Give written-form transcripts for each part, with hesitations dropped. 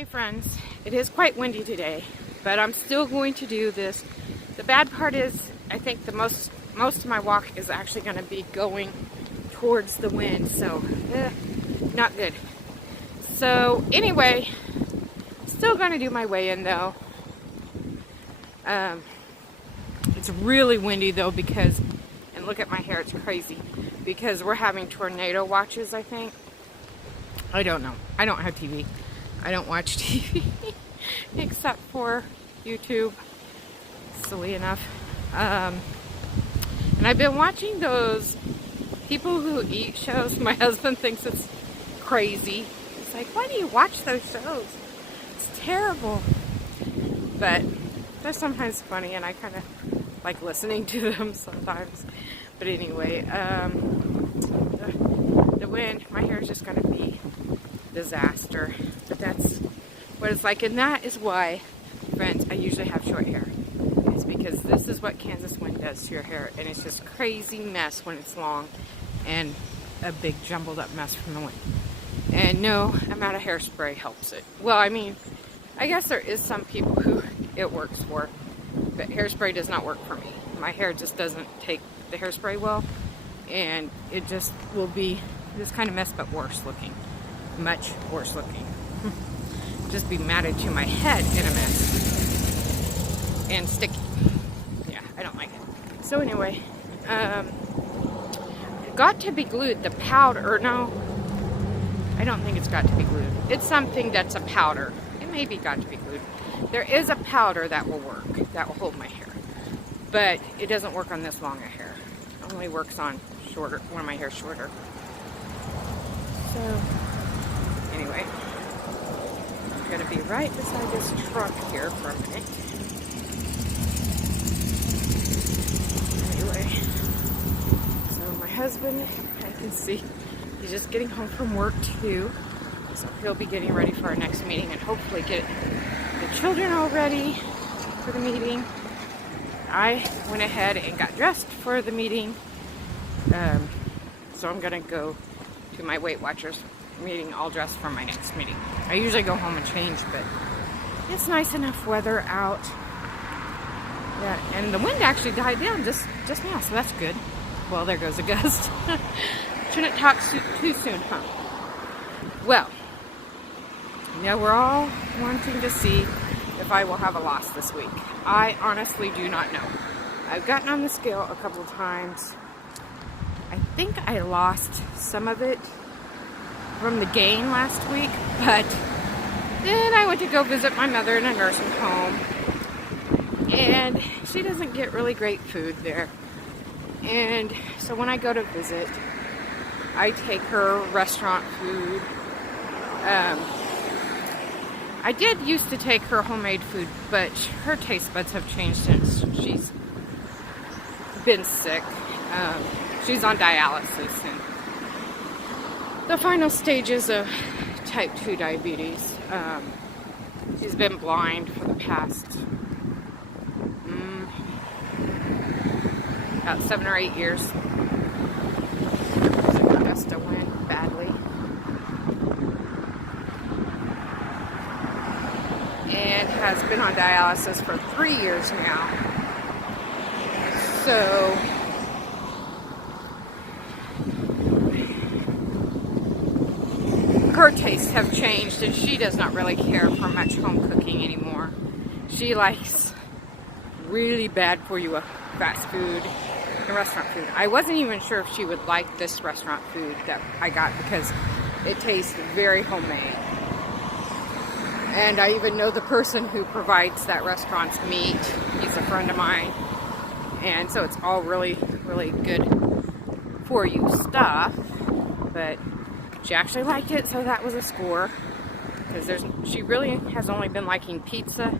Hey friends, it is quite windy today, but I'm still going to do this. The bad part is, I think the most of my walk is actually going to be going towards the wind, so not good. So anyway, still going to do my weigh-in though. It's really windy though because, and look at my hair, it's crazy, because we're having tornado watches, I think. I don't know. I don't have TV. I don't watch TV except for YouTube, silly enough. And I've been watching those people who eat shows. My husband thinks it's crazy. He's like, why do you watch those shows? It's terrible. But they're sometimes funny and I kind of like listening to them sometimes. But anyway, the wind, my hair is just going to be disaster. But that's what it's like, and that is why, friends, I usually have short hair. It's because this is what Kansas wind does to your hair, and it's just crazy mess when it's long and a big jumbled up mess from the wind. And no amount of hairspray helps it. Well, I mean, I guess there is some people who it works for, but hairspray does not work for me. My hair just doesn't take the hairspray well, and it just will be this kind of mess, but worse looking. Much worse looking. Just be matted to my head in a mess. And sticky. Yeah, I don't like it. So anyway, got to be glued. The powder, no, I don't think it's got to be glued. It's something that's a powder. It may be got to be glued. There is a powder that will work, that will hold my hair. But it doesn't work on this long a hair. It only works on shorter, when my hair's shorter. So anyway, I'm going to be right beside this truck here for a minute. Anyway, so my husband, I can see, he's just getting home from work too. So he'll be getting ready for our next meeting and hopefully get the children all ready for the meeting. I went ahead and got dressed for the meeting. So I'm going to go to my Weight Watchers meeting all dressed for my next meeting. I usually go home and change, but it's nice enough weather out. Yeah, and the wind actually died down just now, so that's good. Well, there goes a gust. Shouldn't talk too soon, huh? Well, now we're all wanting to see if I will have a loss this week. I honestly do not know. I've gotten on the scale a couple of times. I think I lost some of it from the gain last week, but then I went to go visit my mother in a nursing home, and she doesn't get really great food there. And so when I go to visit, I take her restaurant food. I did used to take her homemade food, but her taste buds have changed since she's been sick. She's on dialysis and the final stages of type 2 diabetes. She's been blind for the past about 7 or 8 years. So Augusta went badly. And has been on dialysis for 3 years now. So her tastes have changed, and she does not really care for much home cooking anymore. She likes really bad for you fast food and restaurant food. I wasn't even sure if she would like this restaurant food that I got because it tastes very homemade. And I even know the person who provides that restaurant's meat. He's a friend of mine. And so it's all really, really good for you stuff. But she actually liked it, so that was a score. Because she really has only been liking pizza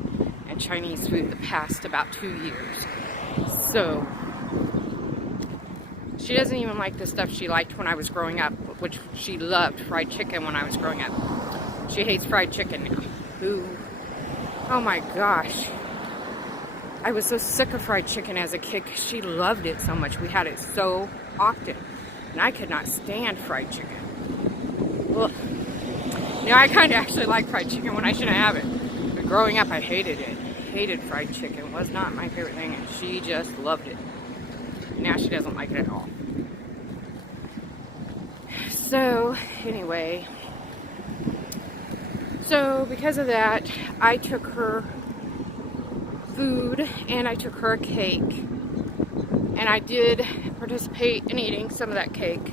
and Chinese food the past about 2 years. So she doesn't even like the stuff she liked when I was growing up, which she loved fried chicken when I was growing up. She hates fried chicken now. Ooh. Oh my gosh. I was so sick of fried chicken as a kid because she loved it so much. We had it so often. And I could not stand fried chicken. Ugh. You know, I kind of actually like fried chicken when I shouldn't have it. But growing up, I hated it. Hated fried chicken. Was not my favorite thing, and she just loved it. Now she doesn't like it at all. So, anyway. So, because of that, I took her food and I took her a cake. And I did participate in eating some of that cake.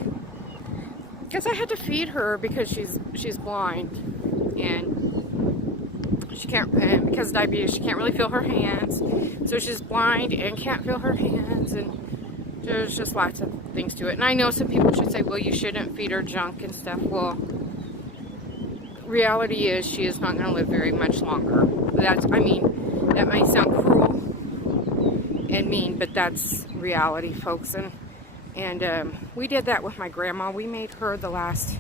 Because I had to feed her because she's blind. And she can't, and because of diabetes, she can't really feel her hands. So she's blind and can't feel her hands. And there's just lots of things to it. And I know some people should say, well, you shouldn't feed her junk and stuff. Well, reality is she is not going to live very much longer. That might sound cruel and mean, but that's reality, folks. And we did that with my grandma. We made her the last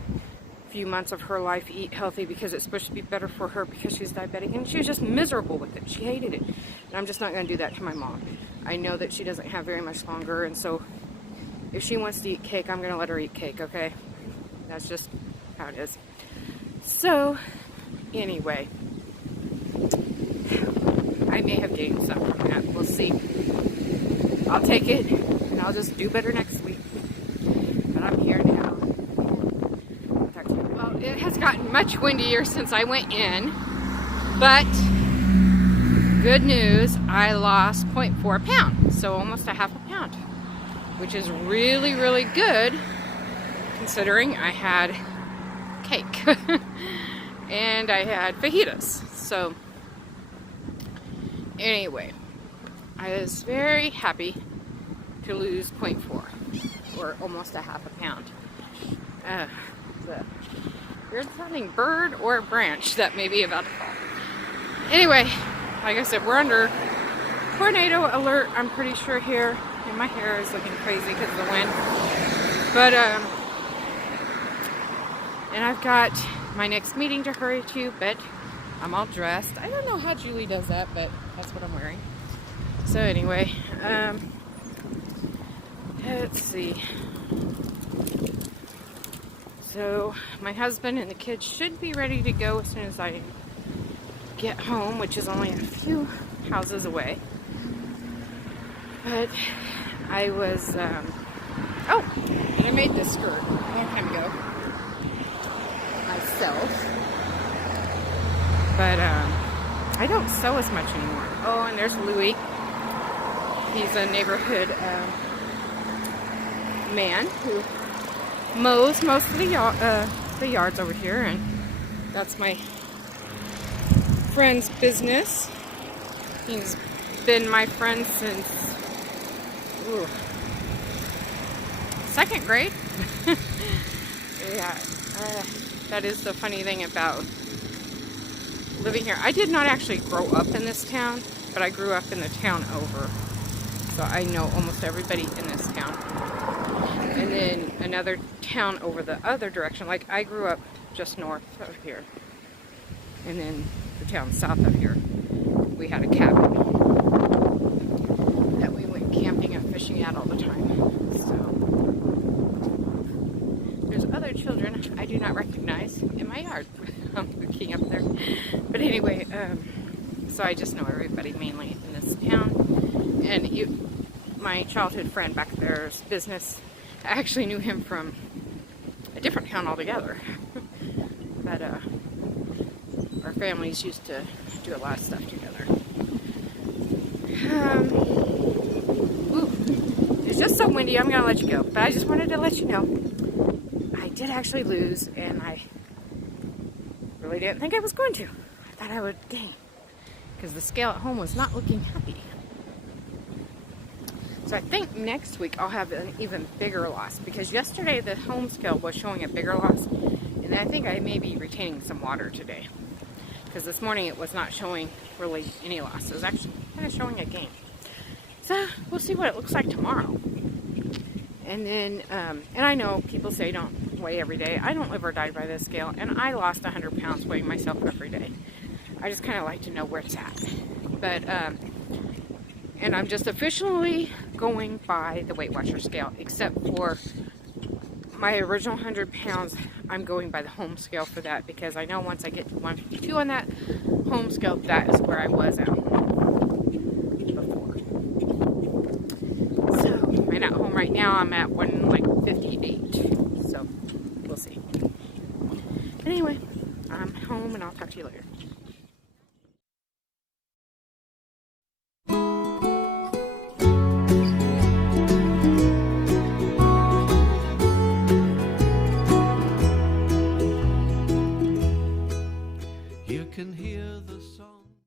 few months of her life eat healthy because it's supposed to be better for her because she's diabetic, and she was just miserable with it. She hated it. And I'm just not going to do that to my mom. I know that she doesn't have very much longer, and so if she wants to eat cake, I'm going to let her eat cake, okay? That's just how it is. So, anyway, I may have gained some from that. We'll see. I'll take it, and I'll just do better next week. But I'm here now. Well, it has gotten much windier since I went in, but good news, I lost 0.4 pounds, so almost a half a pound, which is really, really good considering I had cake and I had fajitas. So anyway, I was very happy to lose 0.4 or almost a half a pound. The weird sounding bird or branch that may be about to fall. Anyway, like I said, we're under tornado alert, I'm pretty sure here. And my hair is looking crazy because of the wind. But and I've got my next meeting to hurry to, but I'm all dressed. I don't know how Julie does that, but that's what I'm wearing. So anyway, let's see. So my husband and the kids should be ready to go as soon as I get home, which is only a few houses away. But I was, and I made this skirt a long time ago myself. But I don't sew as much anymore. Oh, and there's Louie. He's a neighborhood man who mows most of the yards over here, and that's my friend's business. He's been my friend since second grade. Yeah, that is the funny thing about living here. I did not actually grow up in this town, but I grew up in the town over. So I know almost everybody in this town. And then another town over the other direction. Like I grew up just north of here. And then the town south of here, we had a cabin that we went camping and fishing at all the time. So there's other children I do not recognize in my yard. I'm looking up there. But anyway, so I just know everybody mainly in this town. And my childhood friend back there's business, I actually knew him from a different town altogether. But our families used to do a lot of stuff together. It's just so windy, I'm going to let you go. But I just wanted to let you know, I did actually lose, and I really didn't think I was going to. I thought I would gain, because the scale at home was not looking happy. So I think next week I'll have an even bigger loss, because yesterday the home scale was showing a bigger loss, and I think I may be retaining some water today, because this morning it was not showing really any loss. It was actually kind of showing a gain. So we'll see what it looks like tomorrow. And then, and I know people say don't weigh every day. I don't live or die by this scale, and I lost 100 pounds weighing myself every day. I just kind of like to know where it's at. But, and I'm just officially going by the Weight Watcher scale, except for my original 100 pounds, I'm going by the home scale for that, because I know once I get to 152 on that home scale, that is where I was at home before. So, and at home right now, I'm at 158. So, we'll see. Anyway, I'm home and I'll talk to you later.